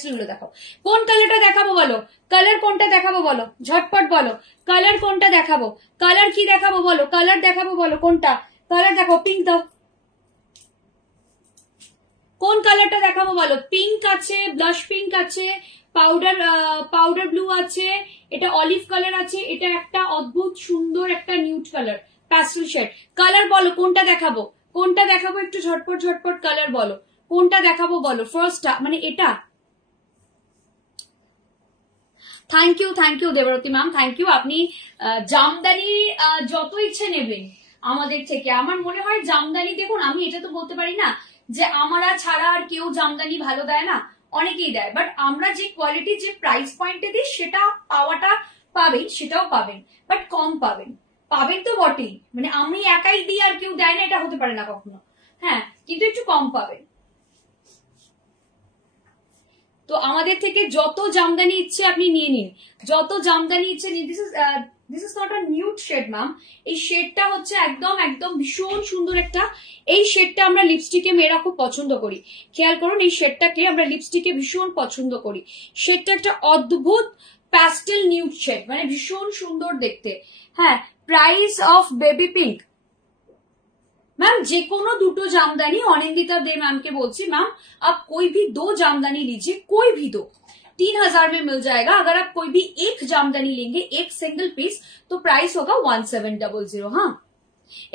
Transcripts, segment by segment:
Pastel গুলো দেখাও। কোন কালারটা দেখাবো বলো, কালার কোনটা দেখাবো বলো, ঝটপট বলো, কালার কোনটা দেখাবো, কালার কি দেখাবো বলো, কালার দেখাবো বলো, কোনটা কালার দেখাবো, পিঙ্ক দাও, কোন কালারটা দেখাবো বলো, পিঙ্ক আছে, ব্লাশ পিঙ্ক আছে, পাউডার ব্লু আছে, এটা অলিভ কালার আছে, এটা একটা অদ্ভুত সুন্দর একটা nude colour pastel shade. Colour বলো কোনটা দেখাবো, কোনটা দেখাবো, একটু ঝটপট ঝটপট কালার বলো, কোনটা দেখাবো বলো, ফার্স্টটা মানে এটা। Thank you Debarati ma'am, thank you. আপনি জামদানি যত ইচ্ছে নেবেন আমাদের থেকে। আমার মনে হয় জামদানি, দেখুন আমি এটা তো বলতে পারি না যে আমরা ছাড়া আর কেউ জামদানি ভালো দেয় না, অনেকেই দেয়, বাট আমরা যে কোয়ালিটি যে প্রাইস পয়েন্টে দিই সেটা পাওয়াটা পাবেন, সেটাও পাবেন, বাট কম পাবেন, পাবেন তো বটেই, মানে আমি একাই দিই আর কেউ দেয় না এটা হতে পারে না কখনো, হ্যাঁ, কিন্তু একটু কম পাবেন। তো আমাদের থেকে যত জামদানি ইচ্ছে আপনি নিয়ে নিন, যত জামদানি ইচ্ছে নিন। This is not a nude shade ma'am, এই শেডটা হচ্ছে একদম একদম ভীষণ সুন্দর একটা, এই শেডটা আমরা লিপস্টিকে মেয়েরা খুব পছন্দ করি, খেয়াল করুন এই শেডটাকে আমরা লিপস্টিকে ভীষণ পছন্দ করি। শেডটা একটা অদ্ভুত প্যাস্টেল নিউড শেড, মানে ভীষণ সুন্দর দেখতে। হ্যাঁ, price of baby pink ma'am जे कोनो दुटो जामदानी अनिंदिता दे मैम के बोलती मैम आप कोई भी दो जामदानी लीजिए, कोई भी दो 3000 में मिल जाएगा। अगर आप कोई भी एक जामदानी लेंगे एक सिंगल पीस तो प्राइस होगा 1700। हाँ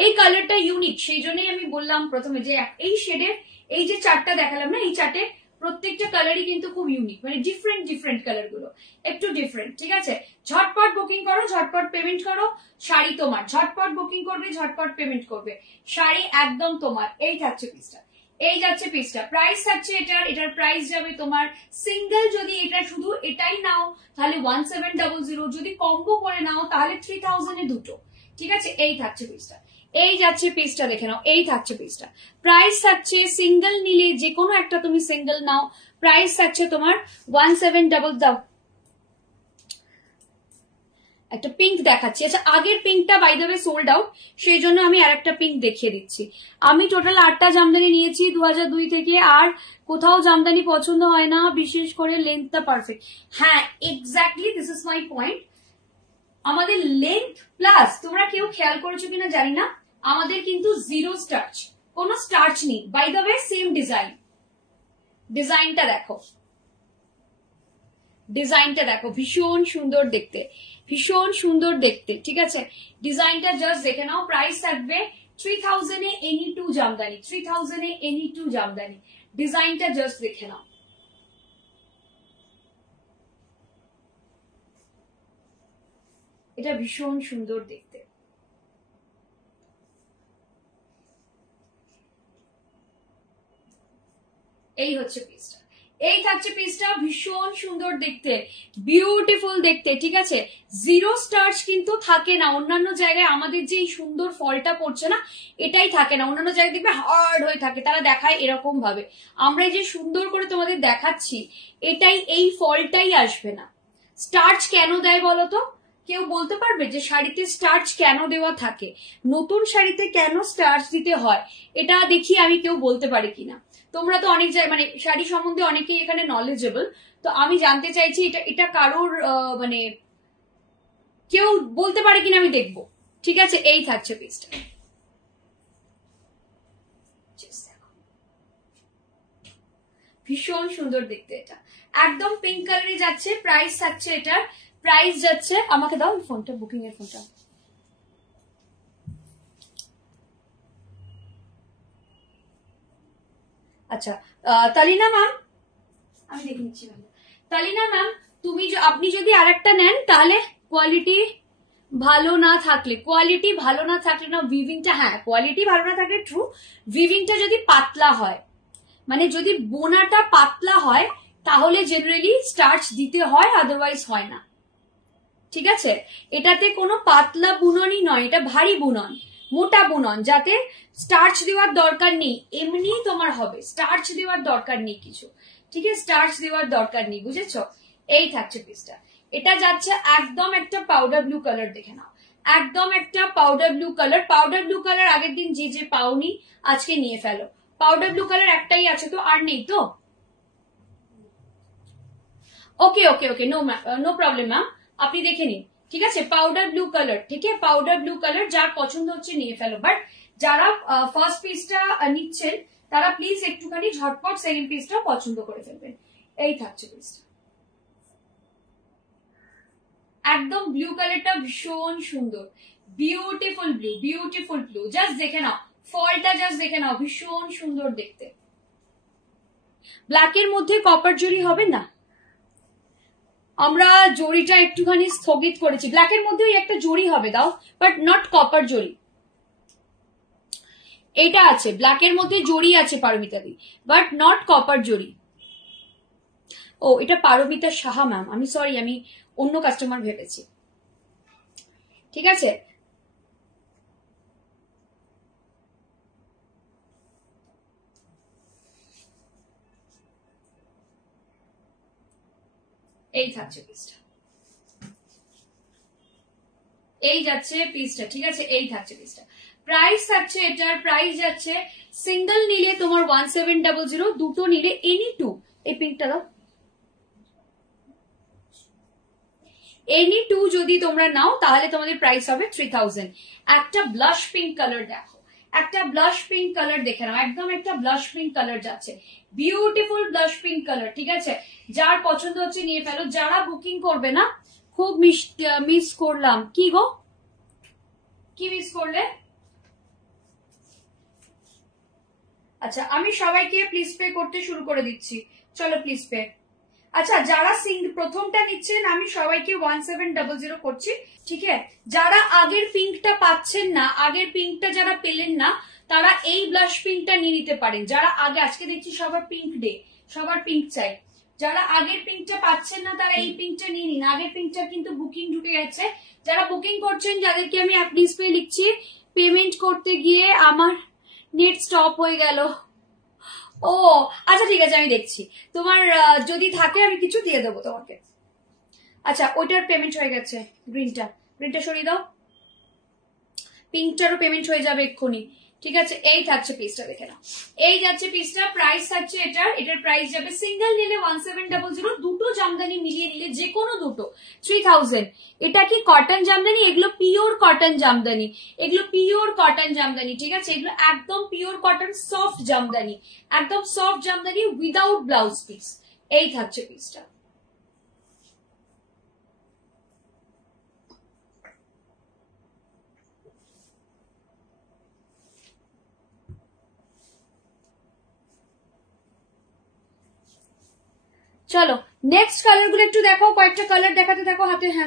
এই কালারটা ইউনিক, সেই জন্যই আমি বললাম প্রথমে যে এই শেডের এই যে চারটা দেখালাম না, এই চারটে প্রত্যেকটা কালারই কিন্তু খুব ইউনিক, মানে ডিফারেন্ট ডিফারেন্ট কালার গুলো একটু ডিফারেন্ট। ঠিক আছে, ঝটপট বুকিং করো, ঝটপট পেমেন্ট করো, শাড়ি তোমার, ঝটপট বুকিং করবে, ঝটপট পেমেন্ট করবে, শাড়ি একদম তোমার। এই থাকছে পিসটা, এই যাচ্ছে পিসটা, প্রাইস থাকছে এটার প্রাইস যাবে তোমার সিঙ্গেল, যদি এটা শুধু এটাই নাও তাহলে 1700, যদি কম্বো করে নাও তাহলে 3000 এ দুটো। ঠিক আছে, এই থাকছে পিসটা, এই যাচ্ছে পিসটা, দেখে নাও, এই থাকছে পিসটা, প্রাইস থাকছে সিঙ্গেল নিলে যে কোনো একটা তুমি সিঙ্গেল নাও, প্রাইস থাকছে তোমার 1700। দাও একটা পিঙ্ক দেখাচ্ছি। আচ্ছা, আগের পিঙ্কটা by the way sold out, সেই জন্য আমি আরেকটা পিঙ্ক দেখিয়ে দিচ্ছি। আমি টোটাল 8টা জামদানি নিয়েছি 2002 থেকে, আর কোথাও জামদানি পছন্দ হয় না, বিশেষ করে লেন্থটা পারফেক্ট। হ্যাঁ exactly, this is my point. আমাদের লেন্থ প্লাস, তোমরা কেউ খেয়াল করেছো কিনা জানি না, আমাদের কিন্তু জিরো স্টার্চ, কোনো স্টার্চ নেই। By the way same design, ডিজাইনটা দেখো, ডিজাইনটা দেখো, ভীষণ সুন্দর দেখতে, ভীষণ সুন্দর দেখতে। ঠিক আছে, ডিজাইনটা জাস্ট দেখে নাও। প্রাইস থাকবে 3000 এ এনি টু জামদানি, 3000 এ এনি টু জামদানি। ডিজাইনটা জাস্ট দেখে নাও, এটা ভীষণ সুন্দর দেখতে। এই হচ্ছে পিসটা, এই থাকছে পিসটা, ভীষণ সুন্দর দেখতে, বিউটিফুল দেখতে। ঠিক আছে, জিরো স্টার্চ কিন্তু থাকে না অন্যান্য জায়গায়, আমাদের যে সুন্দর ফলটা পড়ছে না এটাই থাকে না, অন্যান্য জায়গায় দেখবে হার্ড হয়ে থাকে, তারা দেখায় এরকম ভাবে। আমরা যে সুন্দর করে তোমাদের দেখাচ্ছি এটাই, এই ফলটাই আসবে না। স্টার্চ কেন দেয় বলতো, কেউ বলতে পারবে যে শাড়িতে স্টার্চ কেন দেওয়া থাকে, নতুন শাড়িতে কেন স্টার্চ দিতে হয়, এটা দেখি আমি কেউ বলতে পারে কিনা। তোমরা তো অনেক জায়গায় মানে শাড়ি সম্বন্ধে অনেকেই এখানে নলেজেবল, তো আমি জানতে চাইছি এটা এটা কারোর মানে কেউ বলতে পারে কিনা আমি দেখবো। ঠিক আছে, এই থাকছে পিসটা, ভীষণ সুন্দর দেখতে, এটা একদম পিঙ্ক কালারে যাচ্ছে। প্রাইস থাকছে এটার, প্রাইস যাচ্ছে, আমাকে দাও ফোনটা, বুকিং এর ফোনটা। আচ্ছা তালিনা ম্যাম, আমি দেখে নিচ্ছি। তালিনা ম্যাম তুমি আপনি যদি আরেকটা নেন তাহলে কোয়ালিটি ভালো না থাকলে, কোয়ালিটি ভালো না থাকলে না উইভিংটা, হ্যাঁ কোয়ালিটি ভালো না থাকলে ট্রু, উইভিংটা যদি পাতলা হয়, মানে যদি বোনাটা পাতলা হয় তাহলে জেনারেলি স্টার্চ দিতে হয়, আদারওয়াইজ হয় না। ঠিক আছে, এটাতে কোনো পাতলা বুননই নয়, এটা ভারী বুনন, মোটা বুনন, যাতে স্টার্চ দেওয়ার দরকার নেই, এমনি তোমার হবে, স্টার্চ দেওয়ার দরকার নেই কিছু। ঠিক আছে, স্টার্চ দেওয়ার দরকার নেই, বুঝেছো। এই থাকছে পিসটা, এটা যাচ্ছে একদম একটা পাউডার ব্লু কালার, দেখে নাও, একদম একটা powder blue colour. Powder blue colour আগের দিন যে পাওনি আজকে নিয়ে ফেলো, পাউডার ব্লু কালার একটাই আছে তো, আর নেই তো। ওকে ওকে ওকে, নো প্রবলেম ম্যাম, আপনি দেখে নিন। ঠিক আছে, পাউডার ব্লু কালার, ঠিক আছে, পাউডার ব্লু কালার, যার পছন্দ হচ্ছে নিয়ে ফেলো। বাট যারা ফার্স্ট পিসটা নিচ্ছেন তারা প্লিজ একটুখানি ঝটপট সেকেন্ড পিসটা পছন্দ করে ফেলবেন। এই থাকছে পিসটা, একদম ব্লু কালারটা ভীষণ সুন্দর, beautiful blue, beautiful blue. Just দেখে নাও ফলটা, জাস্ট দেখে নাও, ভীষণ সুন্দর দেখতে। ব্ল্যাকের মধ্যে কপার জরি হবে না, আমরা জরিটা একটুখানি স্থগিত করেছি। ব্ল্যাকের মধ্যে ওই একটা জরি হবে দাও, বাট নট কপার জরি। এটা আছে ব্ল্যাকের মধ্যে জরি আছে পারমিতা দি, বাট নট কপার জরি। ও এটা পারমিতা সাহা ম্যাম, আমি সরি, আমি অন্য কাস্টমার ভেবেছি। ঠিক আছে, এই থাকছে পিসটা, এই যাচ্ছে পিসটা। ঠিক আছে, এই থাকছে পিসটা। প্রাইস থাকছে, এটার প্রাইস যাচ্ছে সিঙ্গেল নিলে তোমার 1700, দুটো নিলে এনি টু, এই পিঙ্কটা দাও, এনি টু যদি তোমরা নাও তাহলে তোমাদের প্রাইস হবে 3000। একটা ব্লাশ পিঙ্ক কালার দেখো, একটা ব্লাশ পিঙ্ক কালার দেখে নাও, একদম একটা ব্লাশ পিঙ্ক কালার যাচ্ছে, বিউটিফুল ব্লাশ পিঙ্ক কালার। ঠিক আছে, যার পছন্দ হচ্ছে নিয়ে ফেলো। যারা বুকিং করবে না, খুব মিস করলাম। কি গো, কি মিস করলে? আচ্ছা, আমি সবাইকে প্লিজ পে করতে শুরু করে দিচ্ছি, চলো প্লিজ পে। আচ্ছা, যারা প্রথমটা নিচ্ছেন আমি সবাইকে 1700 করছি। ঠিক আছে, যারা আগের পিঙ্কটা পাচ্ছেন না, আগের পিঙ্কটা যারা পেলেন না, তারা এই ব্লাশ পিঙ্কটা নিয়ে নিতে পারেন। যারা আগে, আজকে দেখছি সবার পিঙ্ক ডে, সবার পিঙ্ক চাই। যারা আগের পিঙ্কটা পাচ্ছেন না তারা এই পিঙ্কটা নিয়ে নিন, আগের পিঙ্কটা কিন্তু বুকিং ঢুকে গেছে। যারা বুকিং করছেন, যাদেরকে আমি ডিসপ্লে লিখছি, পেমেন্ট করতে গিয়ে আমার নেট স্টপ হয়ে গেল। ও আচ্ছা ঠিক আছে, আমি দেখছি তোমার যদি থাকে আমি কিছু দিয়ে দেবো তোমাকে। আচ্ছা, ওইটার পেমেন্ট হয়ে গেছে, গ্রিনটা, গ্রিনটা সরিয়ে দাও, পিঙ্কটারও পেমেন্ট হয়ে যাবে এক্ষুনি। ঠিক আছে, এই থাকছে পিসটা, দেখে নাও, এই যাচ্ছে পিসটা। প্রাইস থাকছে এটার প্রাইস যাবে সিঙ্গেল নিলে 1700, দুটো জামদানি মিলিয়ে নিলে যে কোনো দুটো 3000। এটা কি কটন জামদানি? এগুলো পিওর কটন জামদানি, এগুলো পিওর কটন জামদানি। ঠিক আছে, এগুলো একদম পিওর কটন সফট জামদানি, একদম soft Jamdani without blouse piece. এই থাকছে পিসটা। চলো নেক্সট কালার গুলো একটু দেখো, কয়েকটা কালার দেখাতে থাকো হাতে। হ্যাঁ